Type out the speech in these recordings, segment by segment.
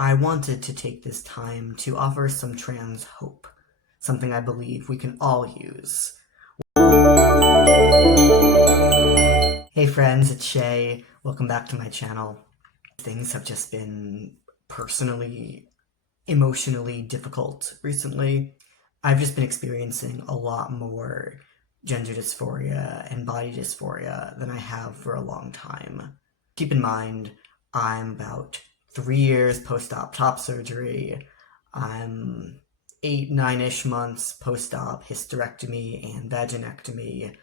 I wanted to take this time to offer some trans hope, something I believe we can all use. Hey friends, it's Shay. Welcome back to my channel. Things have just been personally, emotionally difficult recently. I've just been experiencing a lot more gender dysphoria and body dysphoria than I have for a long time. Keep in mind, I'm about 3 years post-op top surgery. I'm 8-9-ish months post-op hysterectomy and vaginectomy,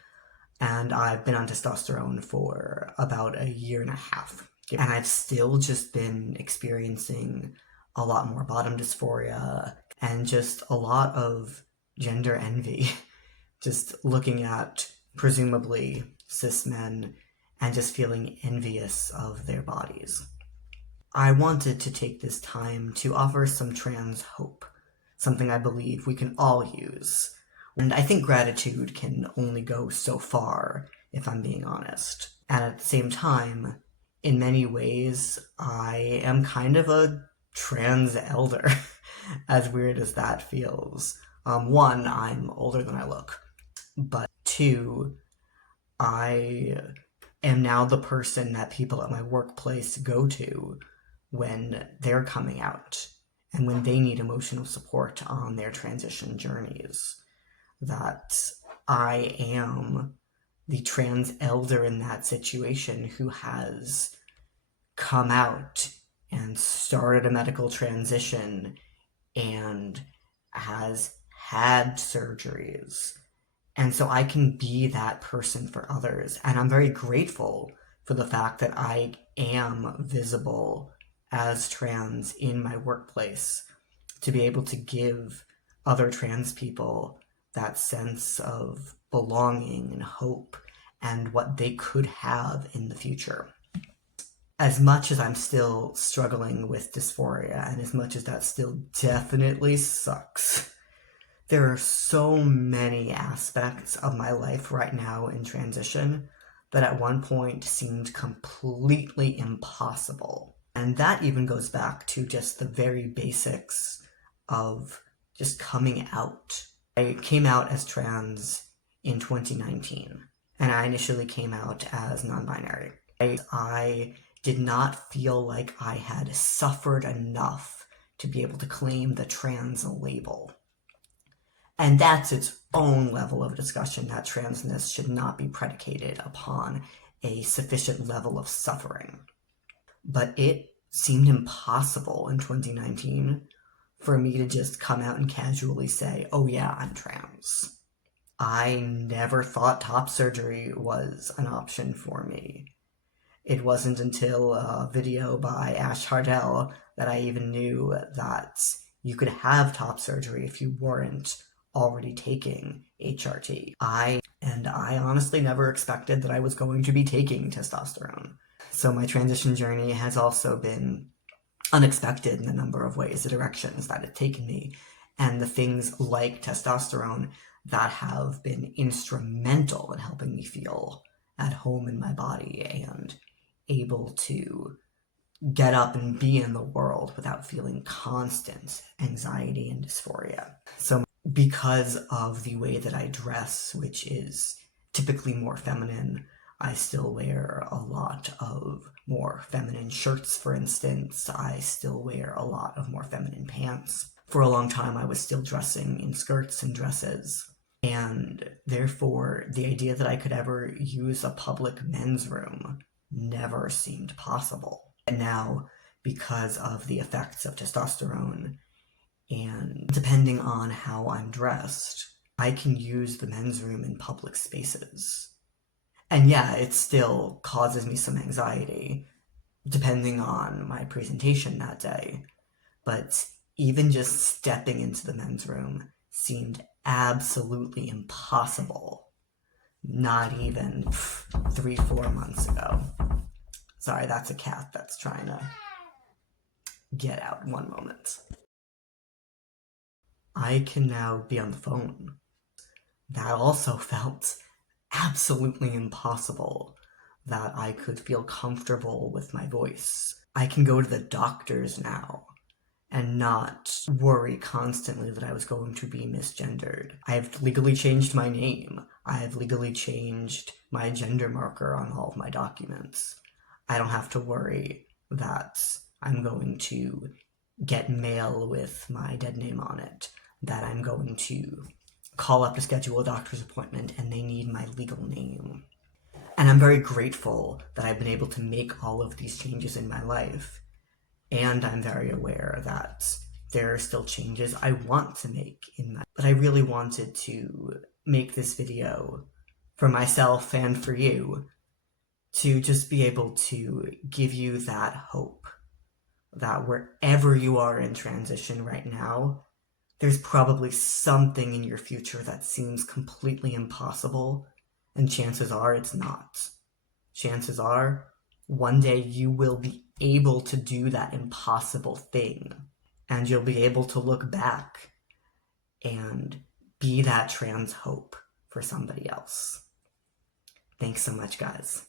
and I've been on testosterone for about a year and a half. And I've still just been experiencing a lot more bottom dysphoria and just a lot of gender envy. Just looking at presumably cis men and just feeling envious of their bodies. I wanted to take this time to offer some trans hope, something I believe we can all use. And I think gratitude can only go so far, if I'm being honest. And at the same time, in many ways, I am kind of a trans elder, as weird as that feels. One, I'm older than I look, but two, I am now the person that people at my workplace go to when they're coming out and when they need emotional support on their transition journeys. That I am the trans elder in that situation who has come out and started a medical transition and has had surgeries. And so I can be that person for others. And I'm very grateful for the fact that I am visible as trans in my workplace, to be able to give other trans people that sense of belonging and hope and what they could have in the future. As much as I'm still struggling with dysphoria, and as much as that still definitely sucks, there are so many aspects of my life right now in transition that at one point seemed completely impossible. And that even goes back to just the very basics of just coming out. I came out as trans in 2019, and I initially came out as non-binary. I did not feel like I had suffered enough to be able to claim the trans label. And that's its own level of discussion, that transness should not be predicated upon a sufficient level of suffering. But it seemed impossible in 2019 for me to just come out and casually say, oh yeah, I'm trans. I never thought top surgery was an option for me. It wasn't until a video by Ash Hardell that I even knew that you could have top surgery if you weren't already taking HRT. I honestly never expected that I was going to be taking testosterone. So my transition journey has also been unexpected in a number of ways, the directions that it's taken me, and the things like testosterone that have been instrumental in helping me feel at home in my body and able to get up and be in the world without feeling constant anxiety and dysphoria. So because of the way that I dress, which is typically more feminine, I still wear a lot of more feminine shirts, for instance. I still wear a lot of more feminine pants. For a long time, I was still dressing in skirts and dresses, and therefore the idea that I could ever use a public men's room never seemed possible. And now, because of the effects of testosterone, and depending on how I'm dressed, I can use the men's room in public spaces. And yeah, it still causes me some anxiety, depending on my presentation that day. But even just stepping into the men's room seemed absolutely impossible. Not even 3-4 months ago. Sorry, that's a cat that's trying to get out. One moment. I can now be on the phone. That also felt absolutely impossible, that I could feel comfortable with my voice. I can go to the doctors now and not worry constantly that I was going to be misgendered. I have legally changed my name. I have legally changed my gender marker on all of my documents. I don't have to worry that I'm going to get mail with my dead name on it, that I'm going to call up to schedule a doctor's appointment and they need my legal name. And I'm very grateful that I've been able to make all of these changes in my life. And I'm very aware that there are still changes I want to make in my life. But I really wanted to make this video for myself and for you to just be able to give you that hope that wherever you are in transition right now, there's probably something in your future that seems completely impossible, and chances are it's not. Chances are, one day you will be able to do that impossible thing, and you'll be able to look back and be that trans hope for somebody else. Thanks so much, guys.